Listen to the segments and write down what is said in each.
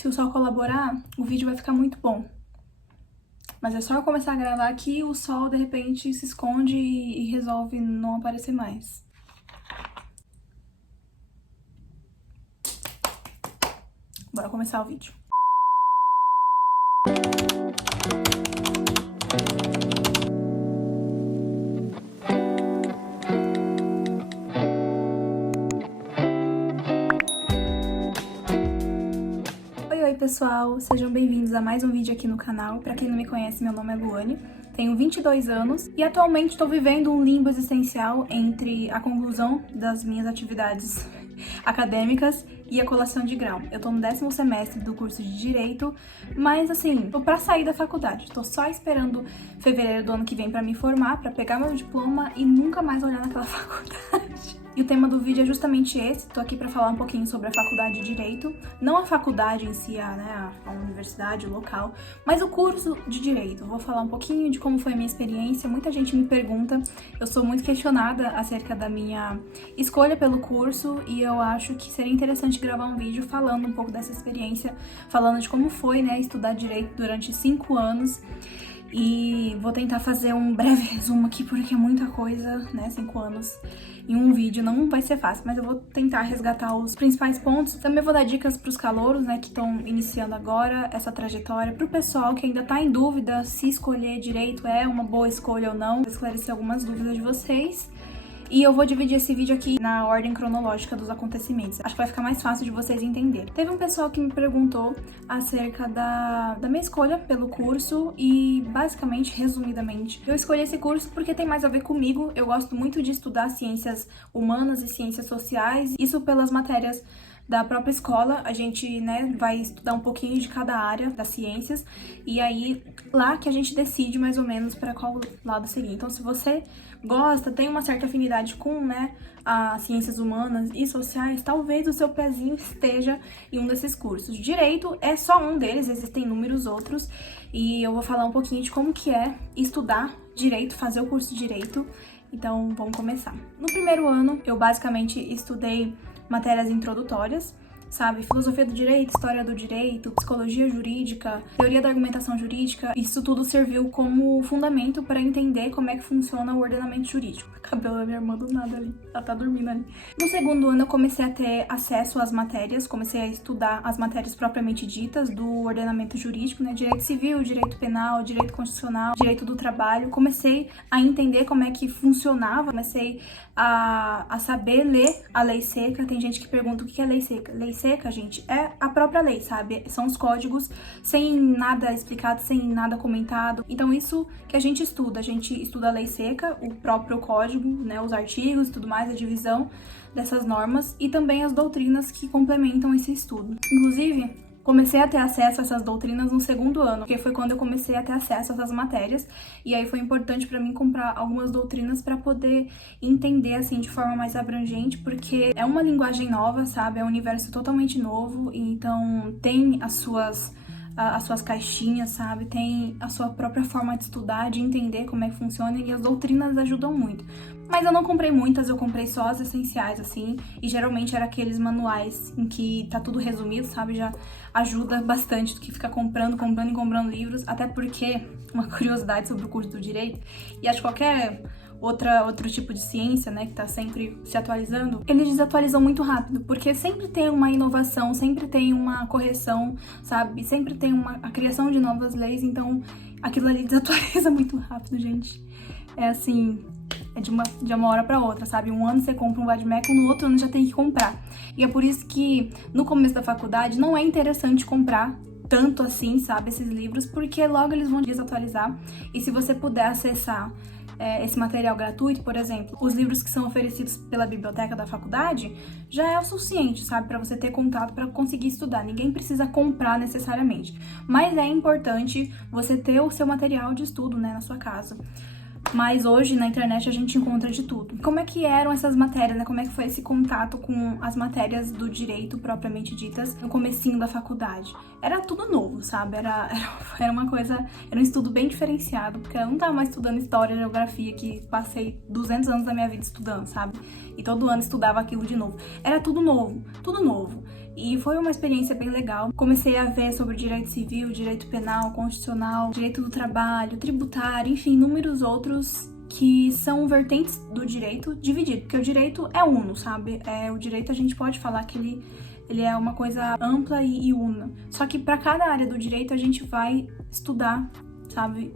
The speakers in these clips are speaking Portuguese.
Se o sol colaborar, o vídeo vai ficar muito bom. Mas é só eu começar a gravar que o sol, de repente, se esconde e resolve não aparecer mais. Bora começar o vídeo. Oi pessoal, sejam bem-vindos a mais um vídeo aqui no canal. Pra quem não me conhece, meu nome é Luane, tenho 22 anos e atualmente estou vivendo um limbo existencial entre a conclusão das minhas atividades acadêmicas e a colação de grau. Eu tô no 10º semestre do curso de Direito, mas assim, tô pra sair da faculdade. Tô só esperando fevereiro do ano que vem pra me formar, pra pegar meu diploma e nunca mais olhar naquela faculdade. E o tema do vídeo é justamente esse. Tô aqui pra falar um pouquinho sobre a faculdade de Direito. Não a faculdade em si, a universidade, o local, mas o curso de Direito. Vou falar um pouquinho de como foi a minha experiência. Muita gente me pergunta, eu sou muito questionada acerca da minha escolha pelo curso e eu acho que seria interessante gravar um vídeo falando um pouco dessa experiência, falando de como foi, estudar Direito durante 5 anos. E vou tentar fazer um breve resumo aqui, porque é muita coisa, 5 anos em um vídeo não vai ser fácil, mas eu vou tentar resgatar os principais pontos. Também vou dar dicas para os calouros, que estão iniciando agora essa trajetória, para o pessoal que ainda tá em dúvida se escolher Direito é uma boa escolha ou não, vou esclarecer algumas dúvidas de vocês. E eu vou dividir esse vídeo aqui na ordem cronológica dos acontecimentos. Acho que vai ficar mais fácil de vocês entenderem. Teve um pessoal que me perguntou acerca da minha escolha pelo curso e, basicamente, resumidamente, eu escolhi esse curso porque tem mais a ver comigo. Eu gosto muito de estudar ciências humanas e ciências sociais, isso pelas matérias da própria escola. A gente, vai estudar um pouquinho de cada área das ciências e aí lá que a gente decide mais ou menos para qual lado seguir. Então, se você gosta, tem uma certa afinidade com, as ciências humanas e sociais, talvez o seu pezinho esteja em um desses cursos. Direito é só um deles, existem inúmeros outros e eu vou falar um pouquinho de como que é estudar Direito, fazer o curso de Direito. Então, vamos começar. No primeiro ano, eu basicamente estudei matérias introdutórias, filosofia do direito, história do direito, psicologia jurídica, teoria da argumentação jurídica. Isso tudo serviu como fundamento para entender como é que funciona o ordenamento jurídico. O cabelo da minha irmã do nada ali, ela tá dormindo ali. No segundo ano eu comecei a ter acesso às matérias, comecei a estudar as matérias propriamente ditas do ordenamento jurídico, direito civil, direito penal, direito constitucional, direito do trabalho. Comecei a entender como é que funcionava, comecei a saber ler a lei seca. Tem gente que pergunta o que é lei seca. Lei seca, gente, é a própria lei, São os códigos sem nada explicado, sem nada comentado. Então isso que a gente estuda a lei seca, o próprio código, os artigos e tudo mais, a divisão dessas normas e também as doutrinas que complementam esse estudo. Inclusive, comecei a ter acesso a essas doutrinas no segundo ano, porque foi quando eu comecei a ter acesso a essas matérias, e aí foi importante para mim comprar algumas doutrinas para poder entender, de forma mais abrangente, porque é uma linguagem nova, é um universo totalmente novo, então tem as suas caixinhas, tem a sua própria forma de estudar, de entender como é que funciona, e as doutrinas ajudam muito. Mas eu não comprei muitas, eu comprei só as essenciais, e geralmente era aqueles manuais em que tá tudo resumido, já ajuda bastante do que ficar comprando livros, até porque, uma curiosidade sobre o curso do Direito, e acho que qualquer outro tipo de ciência, que tá sempre se atualizando, eles desatualizam muito rápido, porque sempre tem uma inovação, sempre tem uma correção, sempre tem a criação de novas leis, então aquilo ali desatualiza muito rápido, gente. É de uma hora pra outra, Um ano você compra um vade-mecum, no outro ano já tem que comprar. E é por isso que no começo da faculdade não é interessante comprar tanto assim, esses livros, porque logo eles vão desatualizar. E se você puder acessar esse material gratuito, por exemplo, os livros que são oferecidos pela biblioteca da faculdade, já é o suficiente, para você ter contato para conseguir estudar. Ninguém precisa comprar necessariamente, mas é importante você ter o seu material de estudo, na sua casa. Mas hoje na internet a gente encontra de tudo. Como é que eram essas matérias, Como é que foi esse contato com as matérias do direito propriamente ditas no comecinho da faculdade? Era tudo novo, Era uma coisa, era um estudo bem diferenciado, porque eu não tava mais estudando história, geografia, que passei 200 anos da minha vida estudando, E todo ano estudava aquilo de novo. Era tudo novo, tudo novo. E foi uma experiência bem legal. Comecei a ver sobre direito civil, direito penal, constitucional, direito do trabalho, tributário, enfim, inúmeros outros que são vertentes do direito dividido, porque o direito é uno, sabe? O direito a gente pode falar que ele é uma coisa ampla e una. Só que para cada área do direito a gente vai estudar, sabe,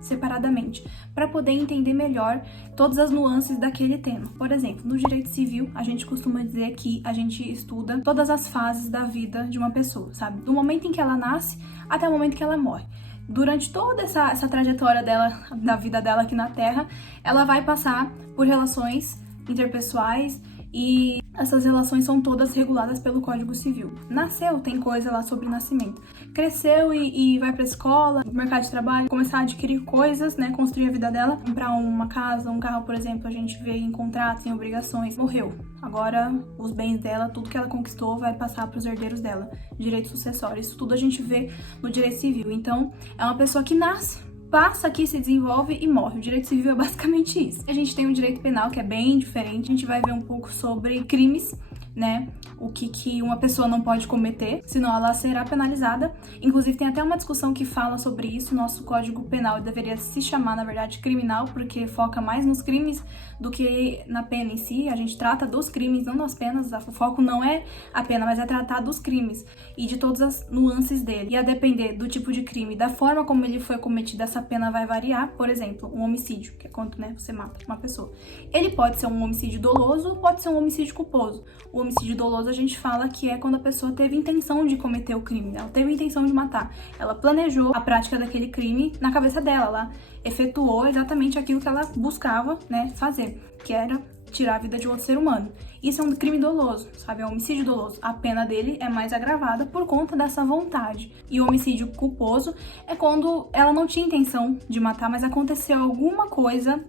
separadamente, para poder entender melhor todas as nuances daquele tema. Por exemplo, no direito civil, a gente costuma dizer que a gente estuda todas as fases da vida de uma pessoa, sabe? Do momento em que ela nasce até o momento que ela morre. Durante toda essa trajetória dela, da vida dela aqui na Terra, ela vai passar por relações interpessoais e essas relações são todas reguladas pelo Código Civil. Nasceu, tem coisa lá sobre nascimento. Cresceu e vai pra escola, mercado de trabalho, começar a adquirir coisas, né, construir a vida dela, comprar uma casa, um carro, por exemplo, a gente vê em contratos, em obrigações. Morreu. Agora, os bens dela, tudo que ela conquistou vai passar pros herdeiros dela. Direito sucessório. Isso tudo a gente vê no direito civil. Então, é uma pessoa que nasce, passa aqui, se desenvolve e morre. O direito civil é basicamente isso. A gente tem o direito penal, que é bem diferente. A gente vai ver um pouco sobre crimes, né? O que uma pessoa não pode cometer, senão ela será penalizada. Inclusive, tem até uma discussão que fala sobre isso. Nosso Código Penal deveria se chamar, na verdade, criminal, porque foca mais nos crimes do que na pena em si. A gente trata dos crimes, não das penas. O foco não é a pena, mas é tratar dos crimes e de todas as nuances dele. E a depender do tipo de crime, da forma como ele foi cometido, essa pena vai variar. Por exemplo, um homicídio, que é quando, né, você mata uma pessoa. Ele pode ser um homicídio doloso ou pode ser um homicídio culposo. O homicídio doloso a gente fala que é quando a pessoa teve intenção de cometer o crime, ela teve intenção de matar, ela planejou a prática daquele crime na cabeça dela, ela efetuou exatamente aquilo que ela buscava, né, fazer, que era tirar a vida de outro ser humano. Isso é um crime doloso, sabe? É um homicídio doloso. A pena dele é mais agravada por conta dessa vontade. E o homicídio culposo é quando ela não tinha intenção de matar, mas aconteceu alguma coisa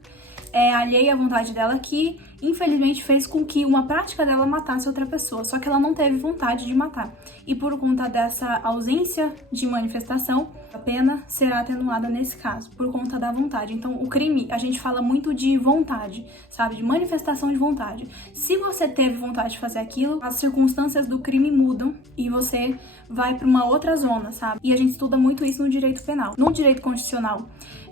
alheia à vontade dela que, infelizmente, fez com que uma prática dela matasse outra pessoa, só que ela não teve vontade de matar. E por conta dessa ausência de manifestação, a pena será atenuada nesse caso, por conta da vontade. Então, o crime, a gente fala muito de vontade, sabe? De manifestação de vontade. Se você teve vontade de fazer aquilo, as circunstâncias do crime mudam e você vai para uma outra zona, sabe? E a gente estuda muito isso no direito penal. No direito constitucional,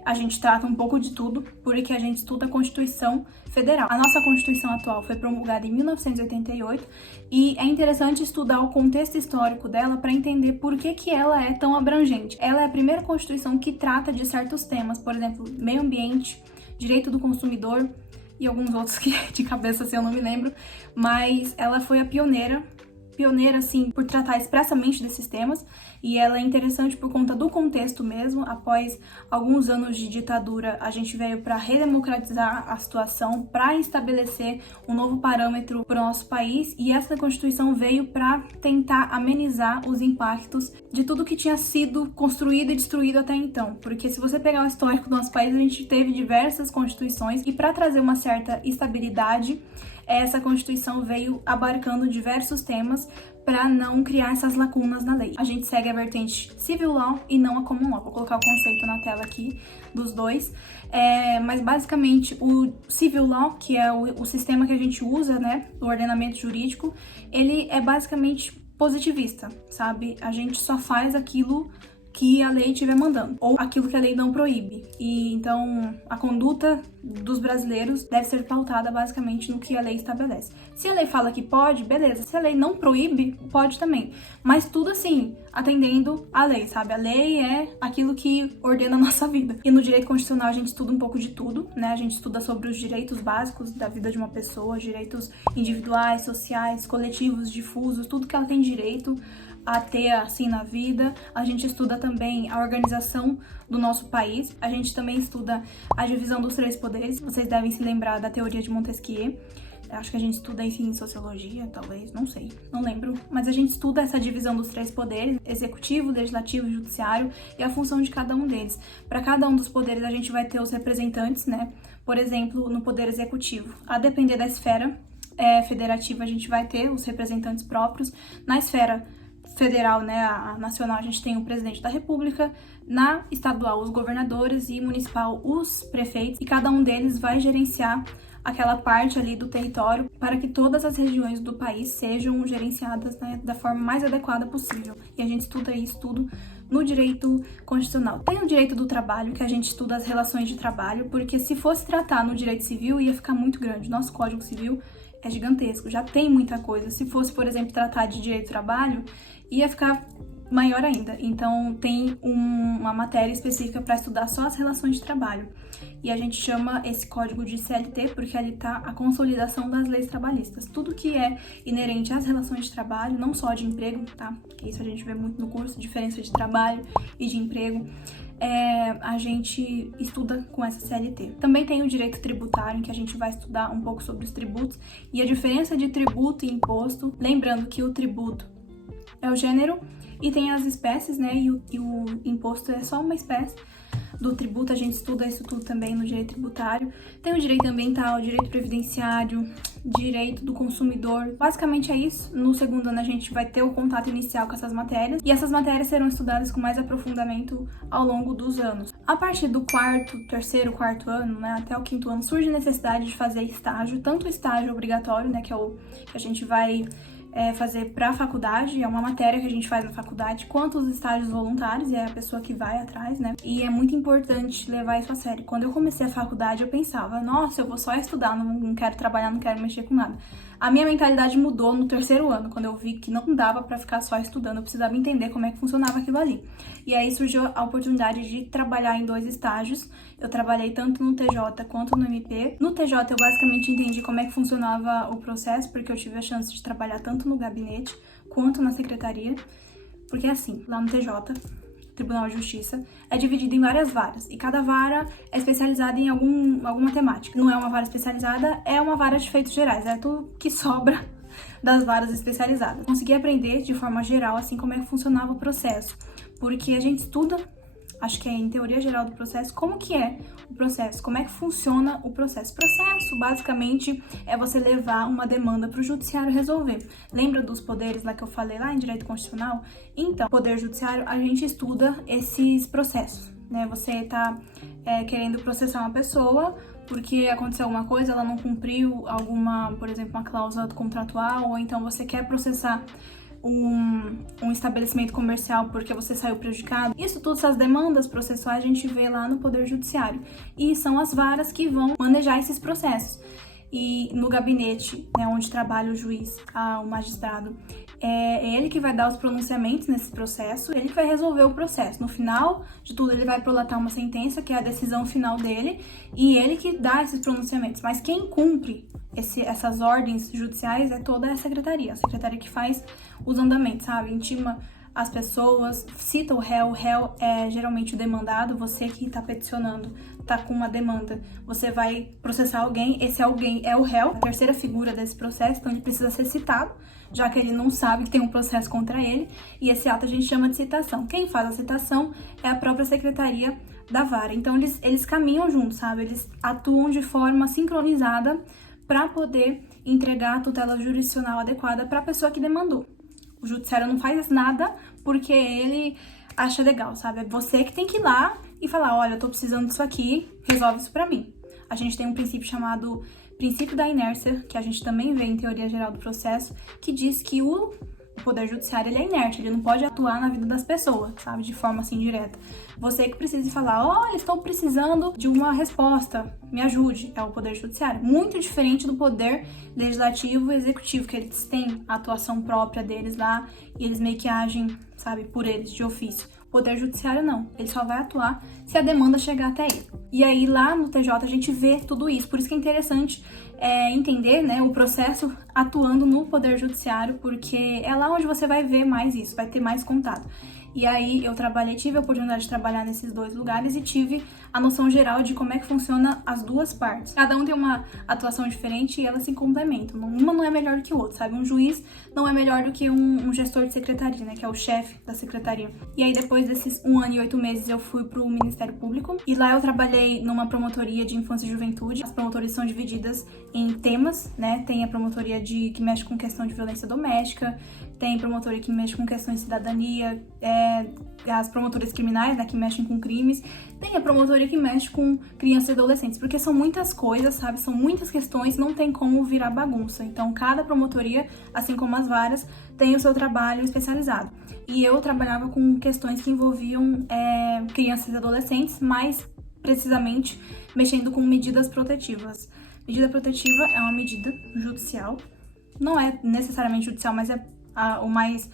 a gente trata um pouco de tudo, porque a gente estuda a Constituição Federal. A nossa Constituição atual foi promulgada em 1988 e é interessante estudar o contexto histórico dela para entender por que ela é tão abrangente. Ela é a primeira Constituição que trata de certos temas, por exemplo, meio ambiente, direito do consumidor e alguns outros que de cabeça assim eu não me lembro, mas ela foi a pioneira assim, por tratar expressamente desses temas, e ela é interessante por conta do contexto mesmo. Após alguns anos de ditadura, a gente veio para redemocratizar a situação, para estabelecer um novo parâmetro para o nosso país, e essa Constituição veio para tentar amenizar os impactos de tudo que tinha sido construído e destruído até então, porque se você pegar o histórico do nosso país, a gente teve diversas constituições, e para trazer uma certa estabilidade, essa Constituição veio abarcando diversos temas para não criar essas lacunas na lei. A gente segue a vertente Civil Law e não a Common Law. Vou colocar o conceito na tela aqui dos dois. Mas basicamente o Civil Law, que é o sistema que a gente usa, né, o ordenamento jurídico, ele é basicamente positivista, sabe? A gente só faz aquilo que a lei estiver mandando, ou aquilo que a lei não proíbe. E então a conduta dos brasileiros deve ser pautada basicamente no que a lei estabelece. Se a lei fala que pode, beleza. Se a lei não proíbe, pode também. Mas tudo assim, atendendo à lei, sabe? A lei é aquilo que ordena a nossa vida. E no direito constitucional a gente estuda um pouco de tudo, né? A gente estuda sobre os direitos básicos da vida de uma pessoa, direitos individuais, sociais, coletivos, difusos, tudo que ela tem direito a ter assim na vida. A gente estuda também a organização do nosso país. A gente também estuda a divisão dos três poderes. Vocês devem se lembrar da teoria de Montesquieu. Acho que a gente estuda isso em sociologia, talvez, não sei, não lembro. Mas a gente estuda essa divisão dos três poderes, executivo, legislativo e judiciário, e a função de cada um deles. Para cada um dos poderes a gente vai ter os representantes, né? Por exemplo, no poder executivo, a depender da esfera federativa, a gente vai ter os representantes próprios. Na esfera federal, né, a nacional, a gente tem o presidente da república, na estadual os governadores e municipal os prefeitos, e cada um deles vai gerenciar aquela parte ali do território para que todas as regiões do país sejam gerenciadas, né, da forma mais adequada possível. E a gente estuda isso tudo no direito constitucional. Tem o direito do trabalho, que a gente estuda as relações de trabalho, porque se fosse tratar no direito civil, ia ficar muito grande. Nosso Código Civil é gigantesco, já tem muita coisa. Se fosse, por exemplo, tratar de direito do trabalho, ia ficar maior ainda. Então, tem uma matéria específica para estudar só as relações de trabalho. E a gente chama esse código de CLT porque ali está a consolidação das leis trabalhistas. Tudo que é inerente às relações de trabalho, não só de emprego, tá? Isso a gente vê muito no curso, diferença de trabalho e de emprego. A gente estuda com essa CLT. Também tem o direito tributário, em que a gente vai estudar um pouco sobre os tributos e a diferença de tributo e imposto. Lembrando que o tributo é o gênero e tem as espécies, né? E o imposto é só uma espécie do tributo. A gente estuda isso tudo também no direito tributário. Tem o direito ambiental, direito previdenciário, direito do consumidor. Basicamente é isso. No segundo ano a gente vai ter o contato inicial com essas matérias e essas matérias serão estudadas com mais aprofundamento ao longo dos anos. A partir do terceiro, quarto ano, né, até o quinto ano, surge a necessidade de fazer estágio, tanto o estágio obrigatório, né, que é o que a gente vai fazer para a faculdade, é uma matéria que a gente faz na faculdade, quanto os estágios voluntários, e é a pessoa que vai atrás, né? E é muito importante levar isso a sério. Quando eu comecei a faculdade, eu pensava, nossa, eu vou só estudar, não quero trabalhar, não quero mexer com nada. A minha mentalidade mudou no terceiro ano, quando eu vi que não dava para ficar só estudando, eu precisava entender como é que funcionava aquilo ali. E aí surgiu a oportunidade de trabalhar em 2 estágios. Eu trabalhei tanto no TJ quanto no MP. No TJ eu basicamente entendi como é que funcionava o processo, porque eu tive a chance de trabalhar tanto no gabinete quanto na secretaria. Porque assim, lá no TJ, Tribunal de Justiça, é dividido em várias varas, e cada vara é especializada em alguma temática. Não é uma vara especializada, é uma vara de feitos gerais, é tudo que sobra das varas especializadas. Consegui aprender de forma geral, assim, como é que funcionava o processo, porque a gente estuda, acho que é em teoria geral do processo, como que é o processo, como é que funciona o processo. Processo, basicamente, é você levar uma demanda para o judiciário resolver. Lembra dos poderes lá que eu falei lá em direito constitucional? Então, poder judiciário, a gente estuda esses processos, né? Você tá querendo processar uma pessoa porque aconteceu alguma coisa, ela não cumpriu alguma, por exemplo, uma cláusula contratual, ou então você quer processar um estabelecimento comercial porque você saiu prejudicado. Isso tudo, essas demandas processuais, a gente vê lá no Poder Judiciário. E são as varas que vão manejar esses processos. E no gabinete, né, onde trabalha o juiz, o magistrado, é ele que vai dar os pronunciamentos nesse processo, ele que vai resolver o processo. No final de tudo, ele vai prolatar uma sentença, que é a decisão final dele, e ele que dá esses pronunciamentos. Mas quem cumpre essas ordens judiciais é toda a secretaria que faz os andamentos, sabe? Intima as pessoas, cita o réu é geralmente o demandado, você que está peticionando, tá com uma demanda, você vai processar alguém, esse alguém é o réu, a terceira figura desse processo, então ele precisa ser citado, já que ele não sabe que tem um processo contra ele, e esse ato a gente chama de citação. Quem faz a citação é a própria secretaria da vara, então eles caminham juntos, sabe? Eles atuam de forma sincronizada para poder entregar a tutela jurisdicional adequada para a pessoa que demandou. O judiciário não faz nada porque ele acha legal, sabe? É você que tem que ir lá e falar, olha, eu tô precisando disso aqui, resolve isso pra mim. A gente tem um princípio chamado princípio da inércia, que a gente também vê em teoria geral do processo, que diz que o poder judiciário, ele é inerte, ele não pode atuar na vida das pessoas, sabe? De forma assim direta. Você que precisa falar, olha, estou precisando de uma resposta, me ajude. É o poder judiciário. Muito diferente do poder legislativo e executivo, que eles têm a atuação própria deles lá e eles meio que agem, sabe, por eles, de ofício. O poder judiciário não, ele só vai atuar se a demanda chegar até ele. E aí lá no TJ a gente vê tudo isso, por isso que é interessante entender, né, o processo atuando no poder judiciário, porque é lá onde você vai ver mais isso, vai ter mais contato. E aí eu tive a oportunidade de trabalhar nesses 2 lugares e tive a noção geral de como é que funciona as duas partes. Cada um tem uma atuação diferente e elas se complementam. Uma não é melhor do que o outro, sabe? Um juiz não é melhor do que um gestor de secretaria, né? Que é o chefe chefe da secretaria. E aí depois desses 1 ano e 8 meses eu fui pro Ministério Público e lá eu trabalhei numa promotoria de infância e juventude. As promotorias são divididas em temas, né? Tem a promotoria que mexe com questão de violência doméstica, tem promotoria que mexe com questões de cidadania, as promotorias criminais, né, que mexem com crimes, tem a promotoria que mexe com crianças e adolescentes, porque são muitas coisas, sabe? São muitas questões, não tem como virar bagunça. Então, cada promotoria, assim como as várias, tem o seu trabalho especializado. E eu trabalhava com questões que envolviam crianças e adolescentes, mais precisamente mexendo com medidas protetivas. Medida protetiva é uma medida judicial, não é necessariamente judicial, mas o mais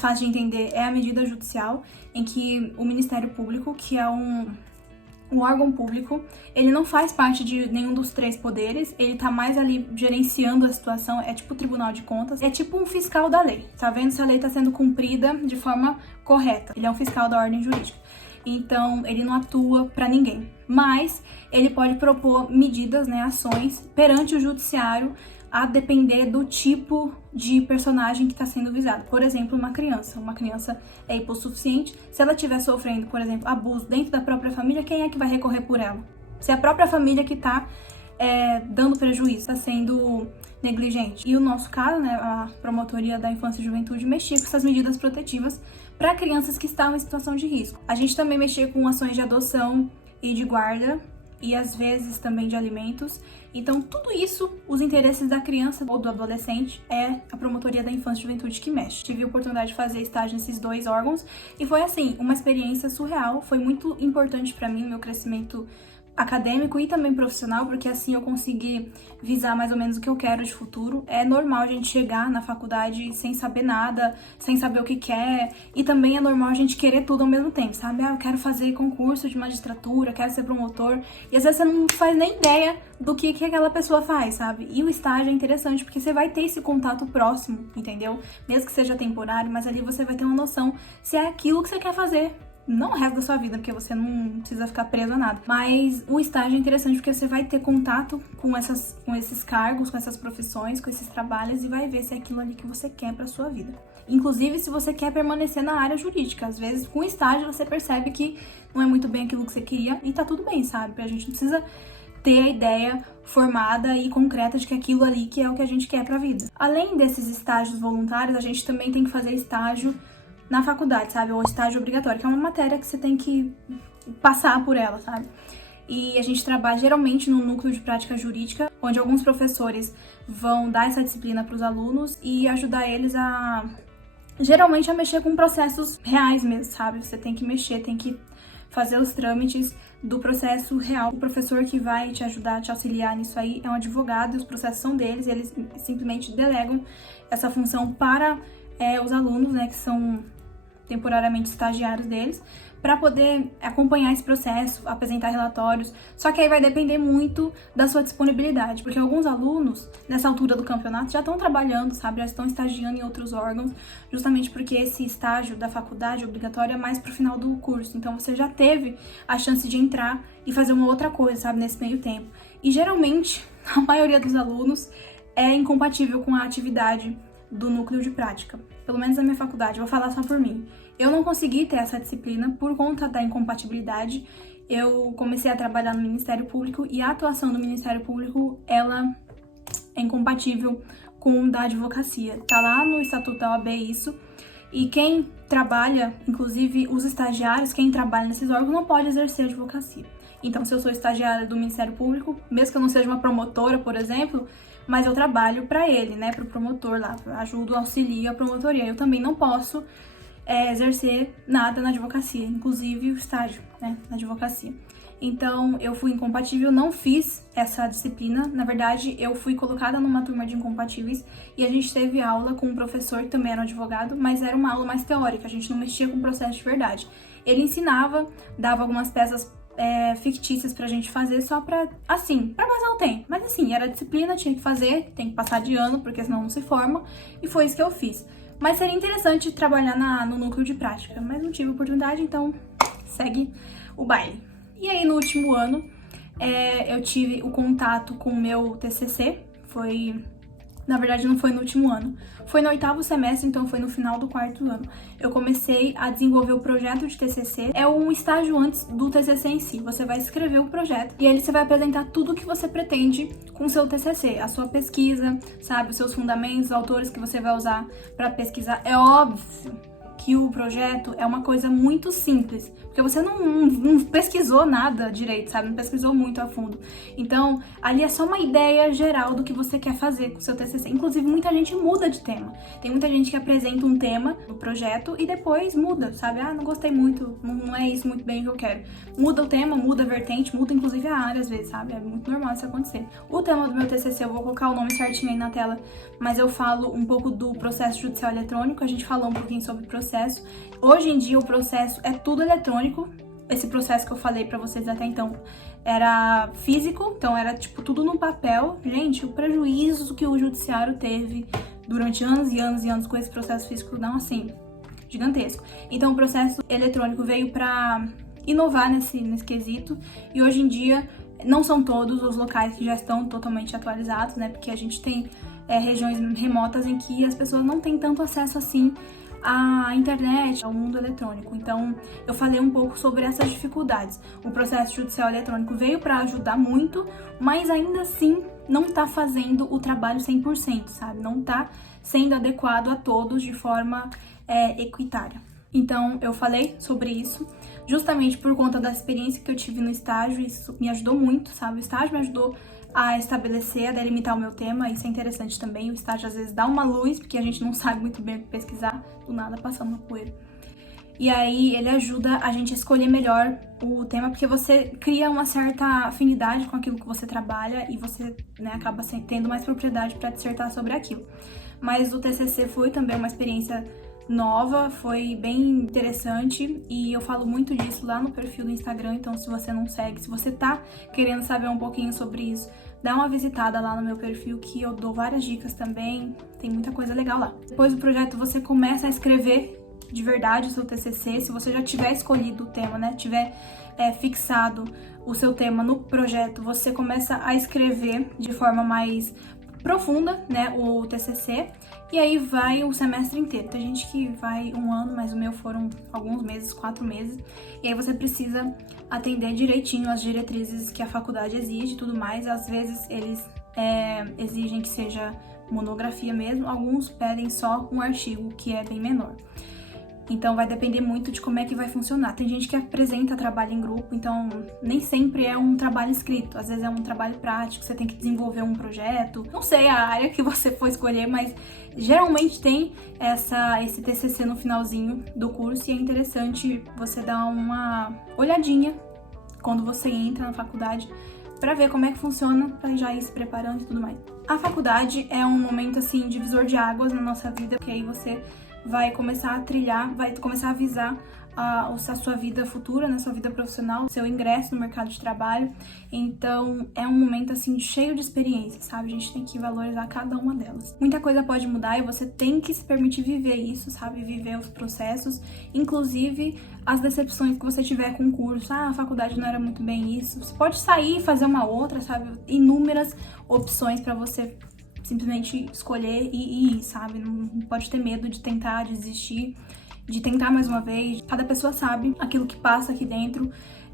fácil de entender é a medida judicial, em que o Ministério Público, que é um órgão público, ele não faz parte de nenhum dos 3 poderes, ele tá mais ali gerenciando a situação, é tipo o Tribunal de Contas, é tipo um fiscal da lei, tá vendo se a lei tá sendo cumprida de forma correta, ele é um fiscal da ordem jurídica. Então, ele não atua para ninguém, mas ele pode propor medidas, né, ações perante o judiciário, a depender do tipo de personagem que está sendo visado. Por exemplo, uma criança. Uma criança é hipossuficiente. Se ela estiver sofrendo, por exemplo, abuso dentro da própria família, quem é que vai recorrer por ela? Se é a própria família que está dando prejuízo, está sendo negligente. E o nosso caso, né, a Promotoria da Infância e Juventude mexia com essas medidas protetivas para crianças que estavam em situação de risco. A gente também mexia com ações de adoção e de guarda, e às vezes também de alimentos. Então, tudo isso, os interesses da criança ou do adolescente, é a Promotoria da Infância e Juventude que mexe. Tive a oportunidade de fazer estágio nesses 2 órgãos e foi, assim, uma experiência surreal. Foi muito importante para mim, meu crescimento acadêmico e também profissional, porque assim eu consegui visar mais ou menos o que eu quero de futuro. É normal a gente chegar na faculdade sem saber nada, sem saber o que quer, e também é normal a gente querer tudo ao mesmo tempo, sabe? Eu quero fazer concurso de magistratura, quero ser promotor, e às vezes você não faz nem ideia do que aquela pessoa faz, sabe? E o estágio é interessante porque você vai ter esse contato próximo, entendeu? Mesmo que seja temporário, mas ali você vai ter uma noção se é aquilo que você quer fazer. Não o resto da sua vida, porque você não precisa ficar preso a nada. Mas o estágio é interessante porque você vai ter contato com esses cargos, com essas profissões, com esses trabalhos e vai ver se é aquilo ali que você quer pra sua vida. Inclusive, se você quer permanecer na área jurídica. Às vezes, com o estágio, você percebe que não é muito bem aquilo que você queria e tá tudo bem, sabe? A gente não precisa ter a ideia formada e concreta de que aquilo ali que é o que a gente quer pra vida. Além desses estágios voluntários, a gente também tem que fazer estágio na faculdade, sabe? Ou estágio obrigatório, que é uma matéria que você tem que passar por ela, sabe? E a gente trabalha geralmente no núcleo de prática jurídica, onde alguns professores vão dar essa disciplina para os alunos e ajudar eles geralmente a mexer com processos reais mesmo, sabe? Você tem que mexer, tem que fazer os trâmites do processo real. O professor que vai te ajudar, te auxiliar nisso aí é um advogado, e os processos são deles, e eles simplesmente delegam essa função para os alunos, né, que são temporariamente estagiários deles, para poder acompanhar esse processo, apresentar relatórios. Só que aí vai depender muito da sua disponibilidade, porque alguns alunos, nessa altura do campeonato, já estão trabalhando, sabe? Já estão estagiando em outros órgãos, justamente porque esse estágio da faculdade obrigatório é mais pro final do curso. Então você já teve a chance de entrar e fazer uma outra coisa, sabe? Nesse meio tempo. E geralmente, a maioria dos alunos é incompatível com a atividade do núcleo de prática. Pelo menos na minha faculdade, vou falar só por mim. Eu não consegui ter essa disciplina por conta da incompatibilidade. Eu comecei a trabalhar no Ministério Público e a atuação do Ministério Público, ela é incompatível com da advocacia. Tá lá no Estatuto da OAB isso. E quem trabalha, inclusive os estagiários, quem trabalha nesses órgãos, não pode exercer advocacia. Então, se eu sou estagiária do Ministério Público, mesmo que eu não seja uma promotora, por exemplo, mas eu trabalho para ele, né, para o promotor lá, ajudo, auxilio a promotoria. Eu também não posso exercer nada na advocacia, inclusive o estágio, né, na advocacia. Então, eu fui incompatível, não fiz essa disciplina. Na verdade, eu fui colocada numa turma de incompatíveis e a gente teve aula com um professor que também era um advogado, mas era uma aula mais teórica, a gente não mexia com o processo de verdade. Ele ensinava, dava algumas peças fictícias pra gente fazer só pra, assim, pra passar o tempo. Mas assim, era disciplina, tinha que fazer, tem que passar de ano, porque senão não se forma, e foi isso que eu fiz. Mas seria interessante trabalhar no núcleo de prática, mas não tive oportunidade, então segue o baile. E aí, no último ano, eu tive o contato com o meu TCC, foi Na verdade, não foi no último ano. Foi no 8º semestre, então foi no final do 4º ano. Eu comecei a desenvolver o projeto de TCC. É um estágio antes do TCC em si. Você vai escrever o projeto e aí você vai apresentar tudo o que você pretende com o seu TCC. A sua pesquisa, sabe? Os seus fundamentos, os autores que você vai usar para pesquisar. É óbvio que o projeto é uma coisa muito simples, porque você não pesquisou nada direito, sabe? Não pesquisou muito a fundo. Então, ali é só uma ideia geral do que você quer fazer com o seu TCC. Inclusive, muita gente muda de tema. Tem muita gente que apresenta um tema no projeto e depois muda, sabe? Ah, não gostei muito, não é isso muito bem que eu quero. Muda o tema, muda a vertente, muda inclusive a área às vezes, sabe? É muito normal isso acontecer. O tema do meu TCC, eu vou colocar o nome certinho aí na tela, mas eu falo um pouco do processo judicial eletrônico, a gente falou um pouquinho sobre o processo. Hoje em dia o processo é tudo eletrônico. Esse processo que eu falei pra vocês até então era físico, então era tipo tudo no papel. Gente, o prejuízo que o judiciário teve durante anos e anos e anos com esse processo físico, não assim, gigantesco. Então o processo eletrônico veio pra inovar nesse quesito, e hoje em dia não são todos os locais que já estão totalmente atualizados, né? Porque a gente tem regiões remotas em que as pessoas não têm tanto acesso assim à internet, ao mundo eletrônico. Então, eu falei um pouco sobre essas dificuldades. O processo judicial eletrônico veio para ajudar muito, mas ainda assim não tá fazendo o trabalho 100%, sabe? Não tá sendo adequado a todos de forma equitária. Então, eu falei sobre isso justamente por conta da experiência que eu tive no estágio. Isso me ajudou muito, sabe? O estágio me ajudou a estabelecer, a delimitar o meu tema. Isso é interessante também. O estágio às vezes dá uma luz, porque a gente não sabe muito bem o que pesquisar, do nada passando uma poeira. E aí ele ajuda a gente a escolher melhor o tema, porque você cria uma certa afinidade com aquilo que você trabalha e você, né, acaba tendo mais propriedade para dissertar sobre aquilo. Mas o TCC foi também uma experiência nova, foi bem interessante, e eu falo muito disso lá no perfil do Instagram. Então, se você não segue, se você tá querendo saber um pouquinho sobre isso, dá uma visitada lá no meu perfil, que eu dou várias dicas também, tem muita coisa legal lá. Depois do projeto, você começa a escrever de verdade o seu TCC. Se você já tiver escolhido o tema, né, tiver fixado o seu tema no projeto, você começa a escrever de forma mais profunda, né, o TCC, e aí vai o semestre inteiro. Tem gente que vai um ano, mas o meu foram alguns meses, 4 meses, e aí você precisa atender direitinho as diretrizes que a faculdade exige e tudo mais. Às vezes eles exigem que seja monografia mesmo, alguns pedem só um artigo, que é bem menor. Então vai depender muito de como é que vai funcionar. Tem gente que apresenta trabalho em grupo, então nem sempre é um trabalho escrito, às vezes é um trabalho prático, você tem que desenvolver um projeto. Não sei a área que você for escolher, mas geralmente tem esse TCC no finalzinho do curso, e é interessante você dar uma olhadinha quando você entra na faculdade para ver como é que funciona, para já ir se preparando e tudo mais. A faculdade é um momento assim divisor de águas na nossa vida, porque aí você vai começar a trilhar, vai começar a visar a sua vida futura, né, sua vida profissional, seu ingresso no mercado de trabalho. Então é um momento assim cheio de experiências, sabe? A gente tem que valorizar cada uma delas. Muita coisa pode mudar e você tem que se permitir viver isso, sabe? Viver os processos, inclusive as decepções que você tiver com o curso. Ah, a faculdade não era muito bem isso. Você pode sair e fazer uma outra, sabe? Inúmeras opções para você simplesmente escolher e ir, sabe? Não pode ter medo de tentar, de desistir, de tentar mais uma vez. Cada pessoa sabe aquilo que passa aqui dentro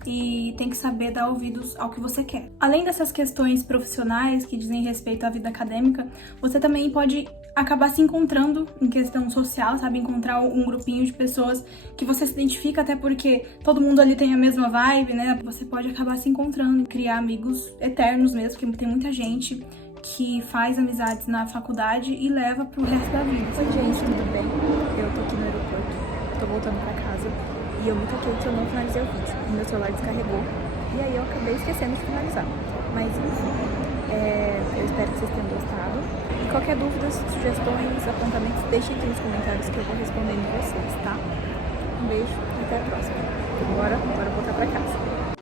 e tem que saber dar ouvidos ao que você quer. Além dessas questões profissionais que dizem respeito à vida acadêmica, você também pode acabar se encontrando em questão social, sabe? Encontrar um grupinho de pessoas que você se identifica, até porque todo mundo ali tem a mesma vibe, né? Você pode acabar se encontrando, criar amigos eternos mesmo, porque tem muita gente que faz amizades na faculdade e leva pro resto da vida. Oi gente, tudo bem? Eu tô aqui no aeroporto, tô voltando pra casa e eu me toquei que eu não finalizei o vídeo. O meu celular descarregou e aí eu acabei esquecendo de finalizar. Mas enfim, eu espero que vocês tenham gostado. E qualquer dúvida, sugestões, apontamentos, deixem aqui nos comentários que eu vou respondendo vocês, tá? Um beijo e até a próxima. Bora!